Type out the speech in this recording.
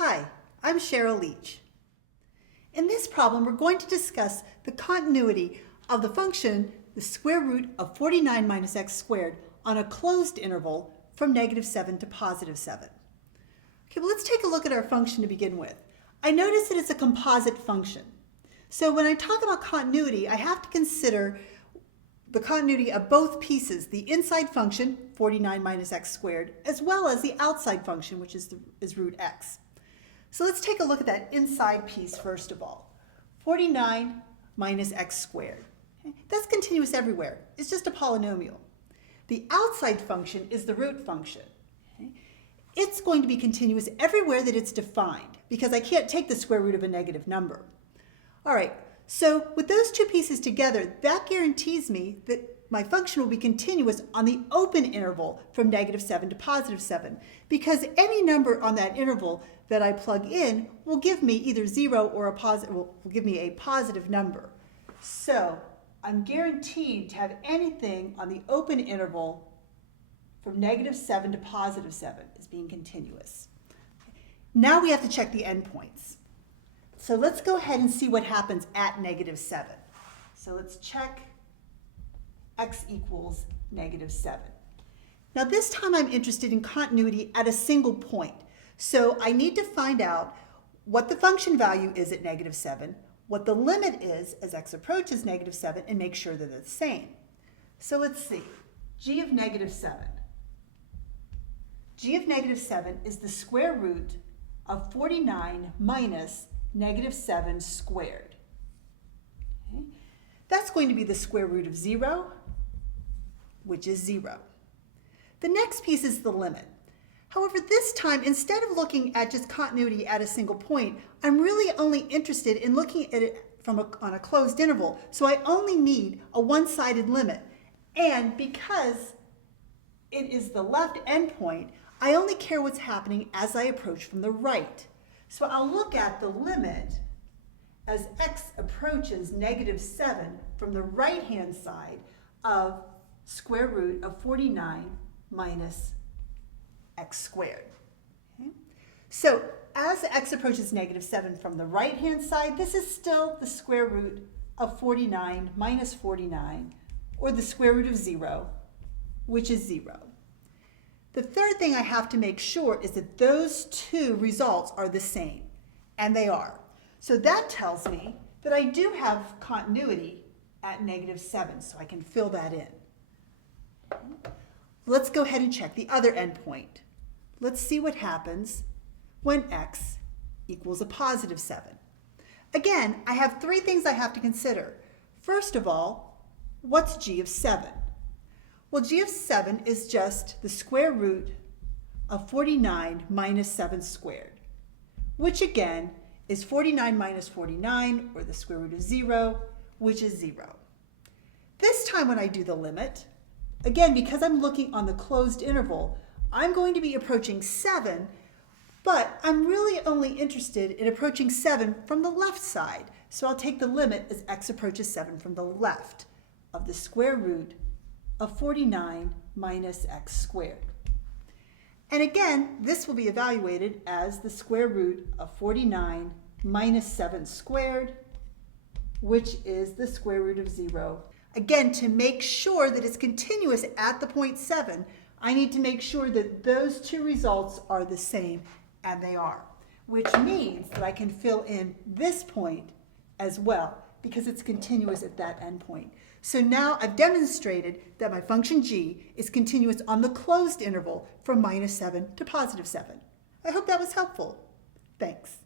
Hi, I'm Cheryl Leach. In this problem, we're going to discuss the continuity of the function the square root of 49 minus x squared on a closed interval from -7 to +7. Okay, well, let's take a look at our function to begin with. I notice that it's a composite function. So when I talk about continuity, I have to consider the continuity of both pieces, the inside function, 49 minus x squared, as well as the outside function, which is root x. So let's take a look at that inside piece first of all. 49 minus x squared. Okay? That's continuous everywhere. It's just a polynomial. The outside function is the root function. Okay? It's going to be continuous everywhere that it's defined because I can't take the square root of a negative number. All right, so with those two pieces together, that guarantees me that my function will be continuous on the open interval from -7 to +7 because any number on that interval that I plug in will give me either 0 or a positive, will give me a positive number. So I'm guaranteed to have anything on the open interval from -7 to +7 as being continuous. Now we have to check the endpoints. So let's go ahead and see what happens at -7. So let's check x equals -7. Now this time I'm interested in continuity at a single point. So I need to find out what the function value is at -7, what the limit is as x approaches -7, and make sure that they're the same. So let's see. G of -7. G of -7 is the square root of 49 minus -7 squared. Okay? That's going to be the square root of 0, which is 0. The next piece is the limit. However, this time, instead of looking at just continuity at a single point, I'm really only interested in looking at it on a closed interval. So I only need a one-sided limit. And because it is the left endpoint, I only care what's happening as I approach from the right. So I'll look at the limit as x approaches -7 from the right-hand side of square root of 49 minus x squared. Okay? So as x approaches -7 from the right-hand side, this is still the square root of 49 minus 49, or the square root of 0, which is 0. The third thing I have to make sure is that those two results are the same, and they are. So that tells me that I do have continuity at -7, so I can fill that in. Let's go ahead and check the other endpoint. Let's see what happens when x equals a +7. Again, I have three things I have to consider. First of all, what's g of 7? Well, g of 7 is just the square root of 49 minus 7 squared, which again is 49 minus 49, or the square root of 0, which is 0. This time when I do the limit, again, because I'm looking on the closed interval, I'm going to be approaching 7, but I'm really only interested in approaching 7 from the left side. So I'll take the limit as x approaches 7 from the left of the square root of 49 minus x squared. And again, this will be evaluated as the square root of 49 minus 7 squared, which is the square root of 0. Again, to make sure that it's continuous at the point 7, I need to make sure that those two results are the same, and they are, which means that I can fill in this point as well, because it's continuous at that endpoint. So now I've demonstrated that my function g is continuous on the closed interval from -7 to +7. I hope that was helpful. Thanks.